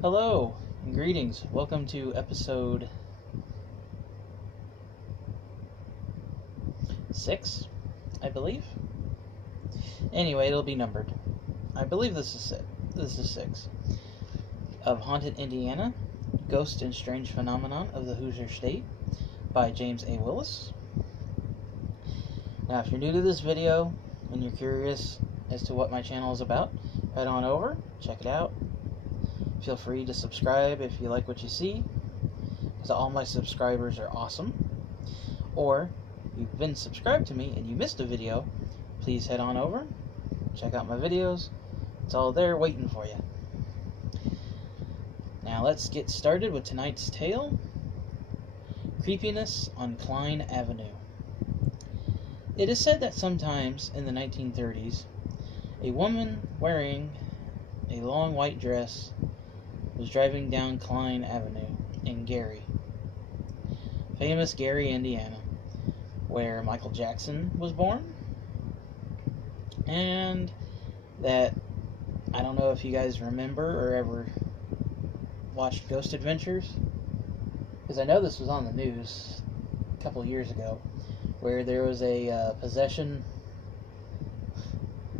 Hello and greetings. Welcome to episode 6, I believe. Anyway, it'll be numbered. I believe this is 6. This is 6. Of Haunted Indiana, Ghost and Strange Phenomenon of the Hoosier State by James A. Willis. Now, if you're new to this video and you're curious as to what my channel is about, head on over, check it out. Feel free to subscribe if you like what you see, because all my subscribers are awesome. Or, if you've been subscribed to me and you missed a video, please head on over, check out my videos. It's all there waiting for you. Now let's get started with tonight's tale, Creepiness on Cline Avenue. It is said that sometimes in the 1930s, a woman wearing a long white dress was driving down Cline Avenue in Gary, famous Gary, Indiana, where Michael Jackson was born. And that, I don't know if you guys remember or ever watched Ghost Adventures, because I know this was on the news a couple years ago, where there was a possession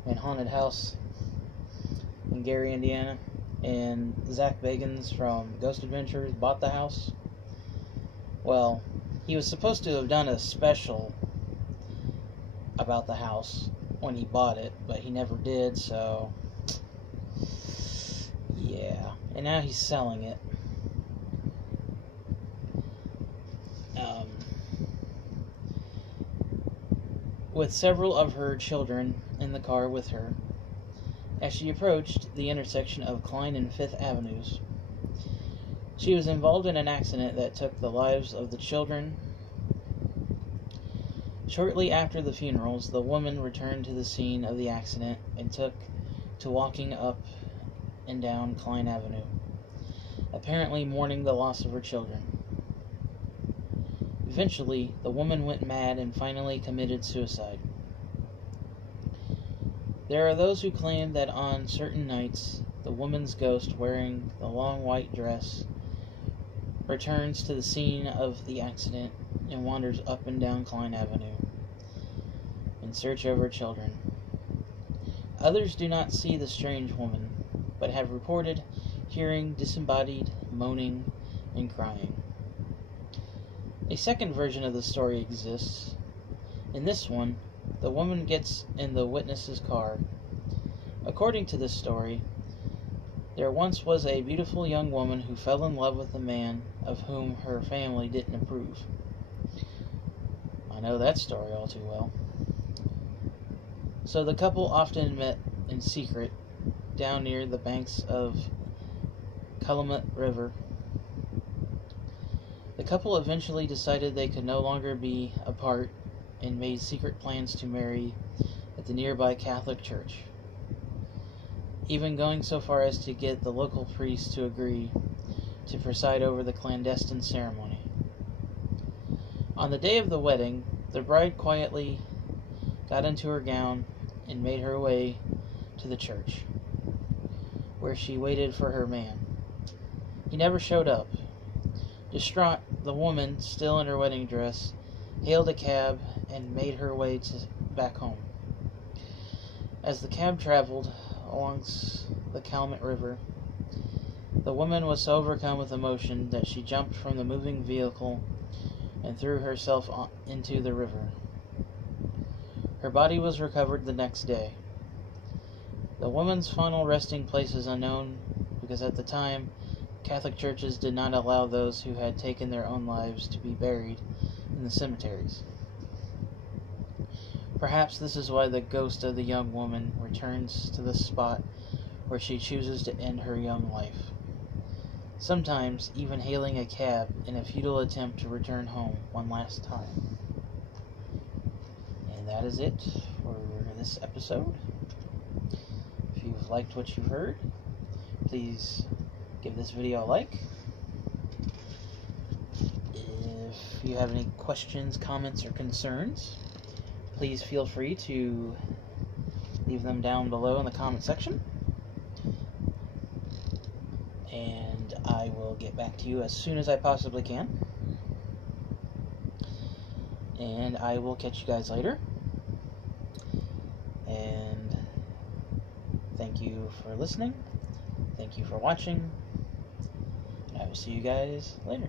and haunted house in Gary, Indiana, and Zach Bagans from Ghost Adventures bought the house. Well, he was supposed to have done a special about the house when he bought it, but he never did, so yeah. And now he's selling it. With several of her children in the car with her, as she approached the intersection of Cline and 5th Avenues. She was involved in an accident that took the lives of the children. Shortly after the funerals, the woman returned to the scene of the accident and took to walking up and down Cline Avenue, apparently mourning the loss of her children. Eventually, the woman went mad and finally committed suicide. There are those who claim that on certain nights, the woman's ghost wearing the long white dress returns to the scene of the accident and wanders up and down Cline Avenue in search of her children. Others do not see the strange woman, but have reported hearing disembodied moaning and crying. A second version of the story exists. In this one, the woman gets in the witness's car. According to this story, there once was a beautiful young woman who fell in love with a man of whom her family didn't approve. I know that story all too well. So the couple often met in secret down near the banks of Calumet River. The couple eventually decided they could no longer be apart and made secret plans to marry at the nearby Catholic church, even going so far as to get the local priest to agree to preside over the clandestine ceremony. On the day of the wedding, the bride quietly got into her gown and made her way to the church, where she waited for her man. He never showed up. Distraught, the woman, still in her wedding dress, hailed a cab and made her way back home. As the cab traveled along the Calumet River, the woman was so overcome with emotion that she jumped from the moving vehicle and threw herself into the river. Her body was recovered the next day. The woman's final resting place is unknown because at the time, Catholic churches did not allow those who had taken their own lives to be buried in the cemeteries. Perhaps this is why the ghost of the young woman returns to the spot where she chooses to end her young life, sometimes even hailing a cab in a futile attempt to return home one last time. And that is it for this episode. If you've liked what you've heard, please give this video a like. If you have any questions, comments, or concerns, please feel free to leave them down below in the comment section. And I will get back to you as soon as I possibly can. And I will catch you guys later. And thank you for listening. Thank you for watching. I will see you guys later.